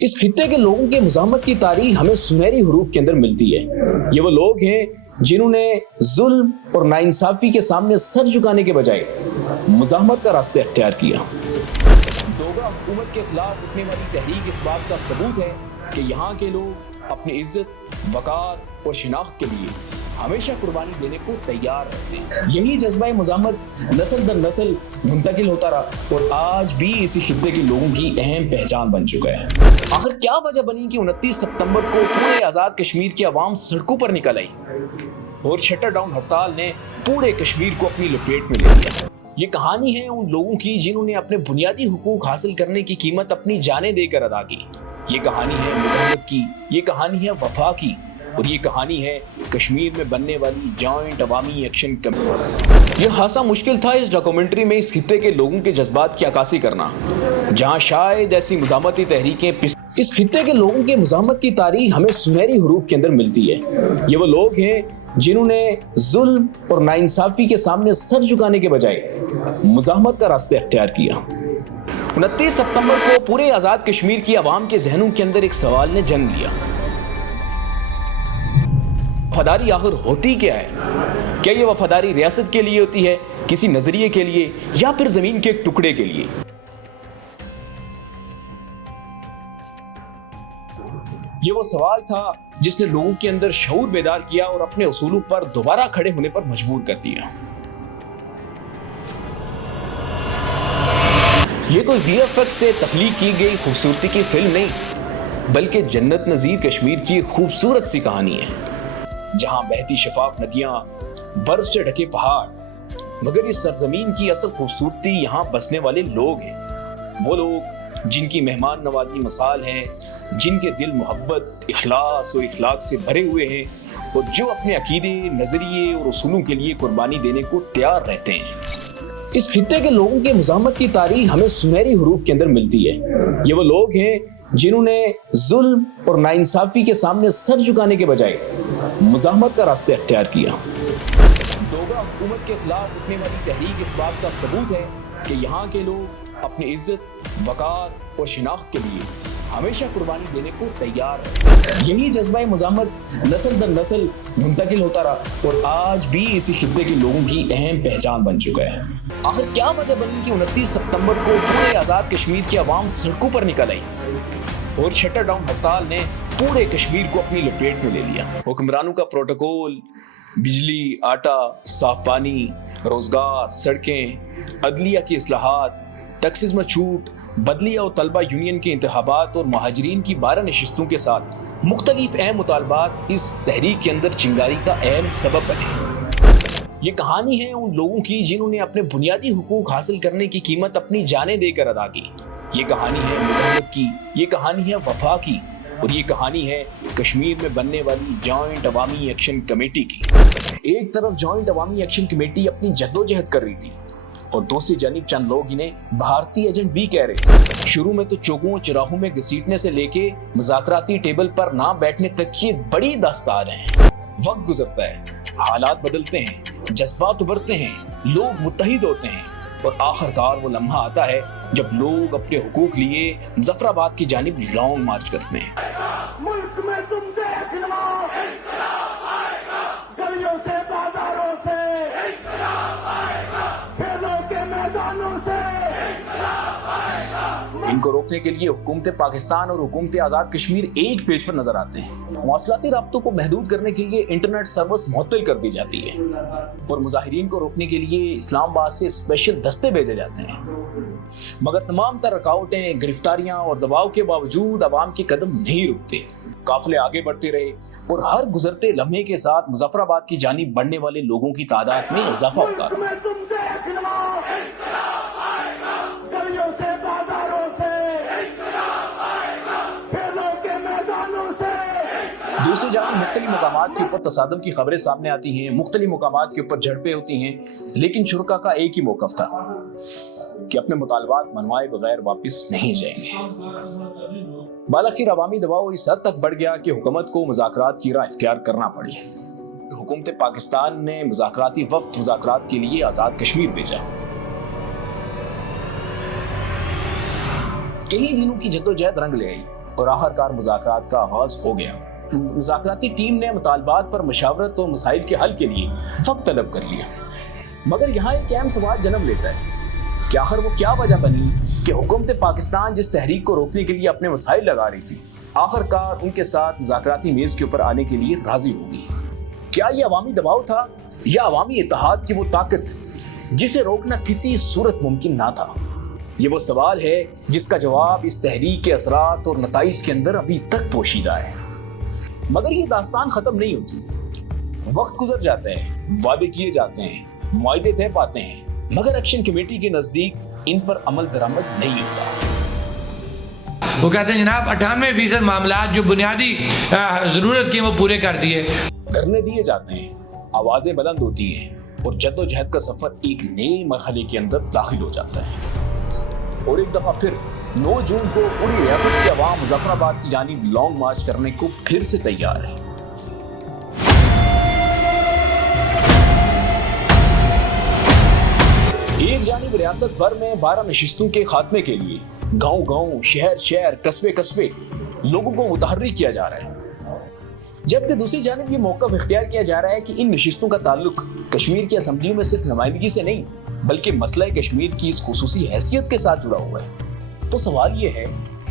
इस खित्ते के लोगों की मुज़ाहमत की तारीख हमें सुनहरी हरूफ के अंदर मिलती है। ये वो लोग हैं जिन्होंने जुल्म और नाइंसाफी के सामने सर झुकाने के बजाय मुज़ाहमत का रास्ता अख्तियार किया। डोगरा हुकूमत के खिलाफ उठने वाली तहरीक इस बात का सबूत है कि यहाँ के लोग अपनी इज्जत, वकार और शिनाख्त के लिए हमेशा कुर्बानी देने को तैयार रहते हैं। यही जज्बा मुज़ाहमत नस्ल दर नस्ल मुंतकिल होता रहा और आज भी इसी खित्ते के लोगों की अहम पहचान बन चुका है। आखिर क्या वजह बनी कि 29 सितंबर को पूरे आज़ाद कश्मीर की आवाम सड़कों पर निकल आई और शटर डाउन हड़ताल ने पूरे कश्मीर को अपनी लपेट में ले लिया। ये कहानी है उन लोगों की जिन्होंने अपने बुनियादी हुकूक हासिल करने की कीमत अपनी जानें देकर अदा की। ये कहानी है मुज़ाहमत की, ये कहानी है वफा की, और ये कहानी है कश्मीर में बनने वाली जॉइंट अवामी एक्शन कमेटी। यह खासा मुश्किल था इस डॉक्यूमेंट्री में इस खित्ते के लोगों के जज्बात की अक्कासी करना, जहां शायद ऐसी मुज़ाहमती तहरीकें इस खित्ते के लोगों की मुज़ाहमत की तारीख हमें सुनहरी हरूफ के अंदर मिलती है। ये वो लोग हैं जिन्होंने जुल्म और नाइंसाफी के सामने सर झुकाने के बजाय मुज़ाहमत का रास्ता अख्तियार किया। 29 सितंबर को पूरे आज़ाद कश्मीर की आवाम के जहनों के अंदर एक सवाल ने जन्म लिया, वफादारी आखिर होती क्या है? क्या ये वफादारी रियासत के लिए होती है, किसी नजरिए के लिए, या फिर जमीन के एक टुकड़े के लिए? ये वो सवाल था जिसने लोगों के अंदर शऊर बेदार किया और अपने उसूलों पर दोबारा खड़े होने पर मजबूर कर दिया। ये कोई वीएफएक्स से तख्लीक की गई खूबसूरती की फिल्म नहीं, बल्कि जन्नत नज़ीर कश्मीर की एक खूबसूरत सी कहानी है, जहां बहती शफाफ नदियां, बर्फ से ढके पहाड़, मगर इस सरजमीन की असल खूबसूरती यहाँ बसने वाले लोग हैं। वो लोग जिनकी मेहमान नवाजी मिसाल हैं, जिनके दिल मोहब्बत, इखलास और इखलाक से भरे हुए हैं, और जो अपने अकीदे, नजरिए और उसूलों के लिए कुर्बानी देने को तैयार रहते हैं। इस खित्ते के लोगों की मुज़ाहमत की तारीख हमें सुनहरी हरूफ के अंदर मिलती है। ये वो लोग हैं जिन्होंने जुल्म और नाइंसाफी के सामने सर झुकाने के बजाय मुज़ाहमत का रास्ता अख्तियार किया। डोगरा हुकूमत के खिलाफ उठने वाली तहरीक इस बात का सबूत है कि यहाँ के लोग अपनी इज्जत, वकार और शिनाख्त के लिए हमेशा कुर्बानी देने को तैयार है। यही जज्बा मुज़ाहमत नस्ल दर नस्ल मुंतकिल होता रहा और आज भी इसी खित्ते के लोगों की अहम पहचान बन चुका है। आखिर क्या वजह बनी कि 29 सितंबर को पूरे आज़ाद कश्मीर की आवाम सड़कों पर निकल आई और शटर डाउन हड़ताल ने पूरे कश्मीर को अपनी लपेट में ले लिया? हुक्मरानों का प्रोटोकॉल, बिजली, आटा, साफ पानी, रोजगार, सड़कें, अदलिया की इस्लाहात, टैक्सेस में छूट, बदलिया और तलबा यूनियन के इंतखाबात और महाजरीन की 12 नशिस्तों के साथ मुख्तलिफ अहम मुतालबात इस तहरीक के अंदर चिंगारी का अहम सबब बने। ये कहानी है उन लोगों की जिन्होंने अपने बुनियादी हुकूक हासिल करने की कीमत अपनी जानें देकर अदा की। ये कहानी है मुज़ाहमत की, ये कहानी है वफा की, और ये कहानी है कश्मीर में बनने वाली जॉइंट अवामी एक्शन कमेटी की। एक तरफ जॉइंट अवामी एक्शन कमेटी अपनी जद्दोजहद कर रही थी और दूसरी जानिब चंद लोग इन्हें भारतीय एजेंट भी कह रहे थे। शुरू में तो चौकों चौराहों में घसीटने से लेके मुज़ाकराती टेबल पर ना बैठने तक की बड़ी दास्तान है। वक्त गुजरता है, हालात बदलते हैं, जज्बात उभरते हैं, लोग मुत्तहिद होते हैं, और आखिरकार वो लम्हा आता है जब लोग अपने हुकूक लिए मुजफ्फराबाद की जानिब लॉन्ग मार्च करते हैं। मुल्क में तुम देख लो, इंकलाब आएगा, गलियों से, बाजारों से, इंकलाब आएगा, खेलों के मैदानों से, इंकलाब आएगा। इनको रोकने के लिए हुकूमत पाकिस्तान और हुकूमत आज़ाद कश्मीर एक पेज पर नजर आते हैं। मौसलाती राब्तों को महदूद करने के लिए इंटरनेट सर्विस मुअत्तल कर दी जाती है और मुजाहिरीन को रोकने के लिए इस्लामाबाद से स्पेशल दस्ते भेजे जाते हैं। मगर तमाम तर रुकावटें, गिरफ्तारियां और दबाव के बावजूद अवाम के कदम नहीं रुकते। काफिले आगे बढ़ते रहे और हर गुजरते लम्हे के साथ मुजफ्फराबाद की जानिब बढ़ने वाले लोगों की तादाद में इजाफा होता रहा। दूसरी जानिब मुख्तलिफ मकामात के ऊपर तसादम की खबरें सामने आती हैं, मुख्तलिफ मकामात के ऊपर झड़पें होती हैं, लेकिन शुरका का एक ही मौक़िफ़ था कि अपने मुतालबात मनवाए बगैर वापस नहीं जाएंगे। बालाखिर अवामी दबाव इस हद तक बढ़ गया कि हुकूमत को मुज़ाकरात की राह इख्तियार करना पड़ी। हुकूमत पाकिस्तान ने मुज़ाकराती वफ़द मुज़ाकरात के लिए आज़ाद कश्मीर भेजा। कई दिनों की जद्दोजहद रंग ले आई اور آخرکار مذاکرات کا آغاز ہو گیا۔ مذاکراتی ٹیم نے مطالبات پر مشاورت اور مسائل کے حل کے لیے وقت طلب کر لیا، مگر یہاں ایک اہم سوال جنم لیتا ہے کہ آخر وہ کیا وجہ بنی کہ حکومت پاکستان جس تحریک کو روکنے کے لیے اپنے وسائل لگا رہی تھی، آخرکار ان کے ساتھ مذاکراتی میز کے اوپر آنے کے لیے راضی ہوگی؟ کیا یہ عوامی دباؤ تھا یا عوامی اتحاد کی وہ طاقت جسے روکنا کسی صورت ممکن نہ تھا؟ یہ وہ سوال ہے جس کا جواب اس تحریک کے اثرات اور نتائج کے اندر ابھی تک پوشیدہ ہے۔ مگر یہ داستان ختم نہیں ہوتی، وقت گزر جاتا ہے، وعدے کیے جاتے ہیں، معاہدے طے پاتے ہیں، مگر ایکشن کمیٹی کے نزدیک ان پر عمل درآمد نہیں ہوتا۔ وہ کہتے ہیں جناب 98% معاملات جو بنیادی ضرورت کی وہ پورے کر دیے، دھرنے دیے جاتے ہیں، آوازیں بلند ہوتی ہیں اور جد و جہد کا سفر ایک نئے مرحلے کے اندر داخل ہو جاتا ہے۔ اور ایک دفعہ پھر 9 جون کو پوری ریاست کی عوام مظفر آباد کی جانب لانگ مارچ کرنے کو پھر سے تیار ہے۔ ایک جانب ریاست بھر میں 12 نشستوں کے خاتمے کے لیے گاؤں گاؤں، شہر شہر، قصبے قصبے لوگوں کو متحرک کیا جا رہا ہے، جبکہ دوسری جانب یہ موقف اختیار کیا جا رہا ہے کہ ان نشستوں کا تعلق کشمیر کی اسمبلیوں میں صرف نمائندگی سے نہیں بلکہ مسئلہ کشمیر کی اس خصوصی حیثیت کے ساتھ جڑا ہوا ہے۔ تو سوال یہ ہے،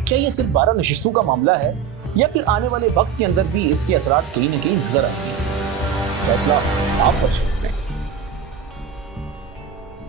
کیا یہ صرف 12 نشستوں کا معاملہ ہے یا پھر آنے والے وقت کے اندر بھی اس کے اثرات کہیں نہ کہیں نظر آئیں گے؟ فیصلہ آپ پر چھوڑتے ہیں۔